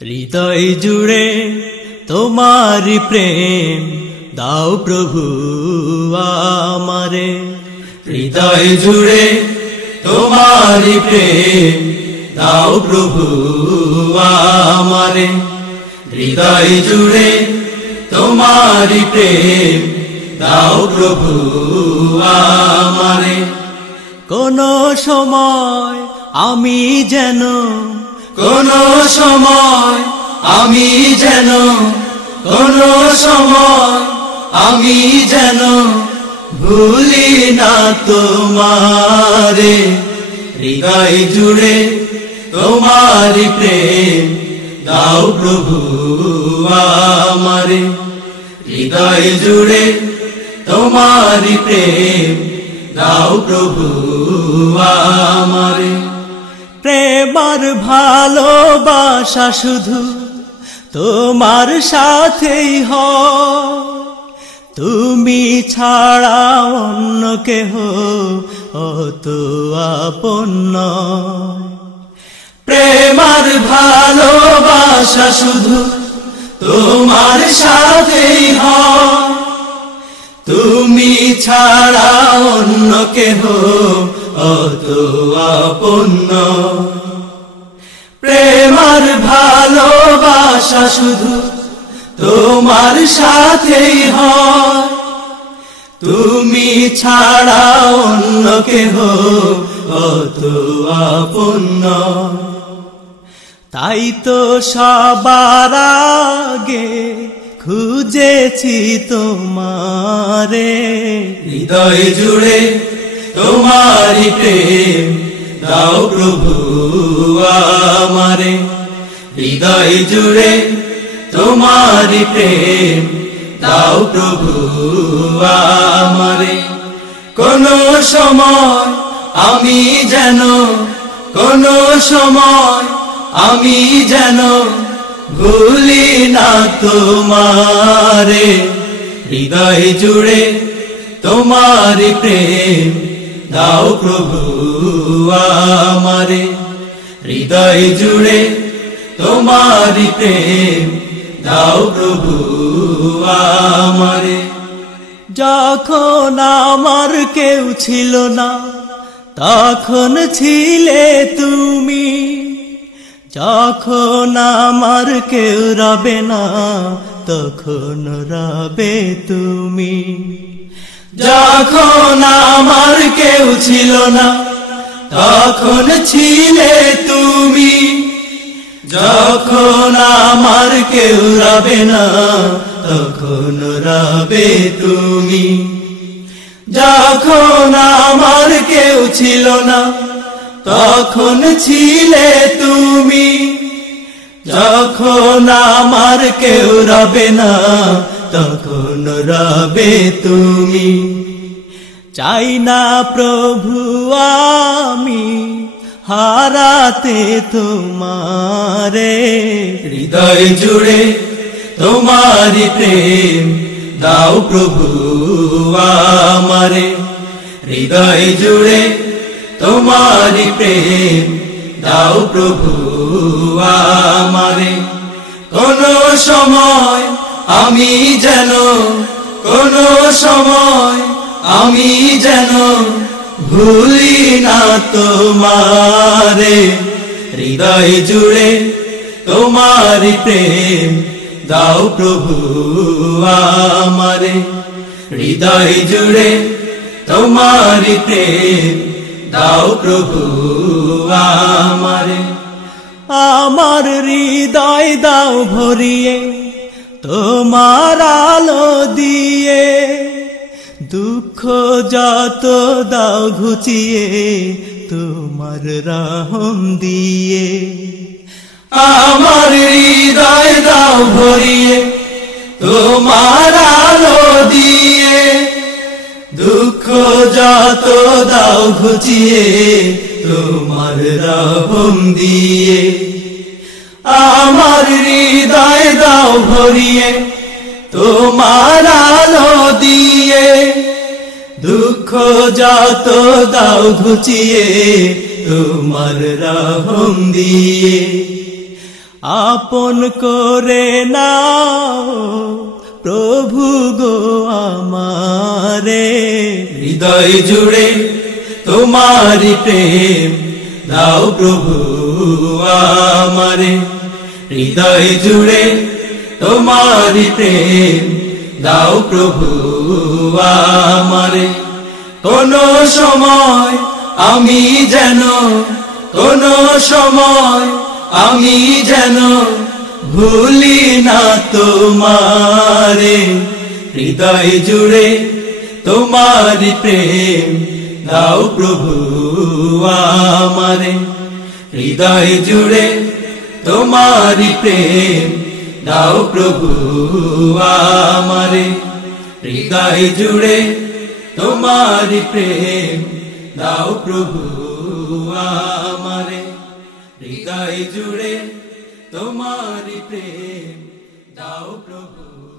হৃদয় জুড়ে তোমারি প্রেম দাও প্রভু আমারে। হৃদয় জুড়ে তোমারি প্রেম দাও প্রভু আমারে। হৃদয় জুড়ে তোমারি প্রেম দাও প্রভু আমারে। কোন সময় আমি যেন কোন সময় আমি যেন কোন সময় আমি যেন ভুলি না তোমারে। হৃদয় জুড়ে তোমারি প্রেম দাও প্রভু আমারে। হৃদয় জুড়ে তোমারি প্রেম দাও প্রভু আমারে। প্রেমার ভালোবাসা শুধু তোমার সাথেই হয়, তুমি ছাড়া অন্য কেহ অত আপন নয়। প্রেমার ভালোবাসা শুধু তোমার সাথেই হয়, তুমি ছাড়া অন্য কেহ অত আপন নয়। প্রেমার ভালোবাসা শুধু তোমার সাথেই হয়, তুমি ছাড়া অন্য কেহ অত আপন নয়। তাই তো সবার আগে খুঁজেছি তোমারে। হৃদয় জুড়ে তোমারি প্রেম দাও প্রভু আমারে। হৃদয় জুড়ে তোমারি প্রেম দাও প্রভু আমারে। কোন সময় আমি যেন কোন সময় আমি যেন ভুলি না তোমারে। হৃদয় জুড়ে তোমারি প্রেম দাও প্রভু আমারে। হৃদয় জুড়ে তোমারি প্রেম দাও প্রভু আমারে। যখন আমার কেউ ছিল না তখন ছিলে তুমি, যখন আমার কেউ রবে না তখন রবে তুমি। যখন আমার কেউ ছিল না তখন ছিলে তুমি, যখন আমার কেউ রবে না তখন রবে তুমি। যখন আমার কেউ ছিল না তখন ছিলে তুমি, যখন আমার কেউ রবে না তখন রবে তুমি। চাই না প্রভু আমি হারাতে তোমারে। হৃদয় জুড়ে তোমারি প্রেম দাও প্রভু আমারে। হৃদয় জুড়ে তোমারি প্রেম দাও প্রভু আমারে। কোন সময় আমি যেন কোন সময় আমি যেন ভুলি না তোমারে। হৃদয় জুড়ে তোমারি প্রেম দাও প্রভু আমারে। হৃদয় জুড়ে তোমারি প্রেম দাও প্রভু আমারে। আমার হৃদয় দাও ভরিয়ে তোমার আলো দিয়ে, দুঃখ যত দাও ঘুচিয়ে তোমার রহম দিয়ে। আমার হৃদয় দাও ভরিয়ে তোমার আলো দিয়ে, দুঃখ যত দাও ঘুচিয়ে তোমার রহম দিয়ে। আমার হৃদয় দাও ভরিয়ে তোমার আলো দিয়ে, দুঃখ যত দাও ঘুচিয়ে তোমার রহম দিয়ে। আপন করে নাও প্রভু গো আমারে। হৃদয় জুড়ে তোমারি প্রেম দাও প্রভু আমারে। হৃদয় জুড়ে তোমারি প্রেম দাও প্রভু আমারে। কোন সময় আমি যেন, কোন সময় আমি যেন ভুলি না তোমারে। হৃদয় জুড়ে তোমারি প্রেম দাও প্রভু আমারে। হৃদয় জুড়ে তোমারি প্রেম দাও প্রভু আমারে। হৃদয় জুড়ে তোমারি প্রেম দাও প্রভু আমারে। হৃদয় জুড়ে তোমারি প্রেম দাও প্রভু।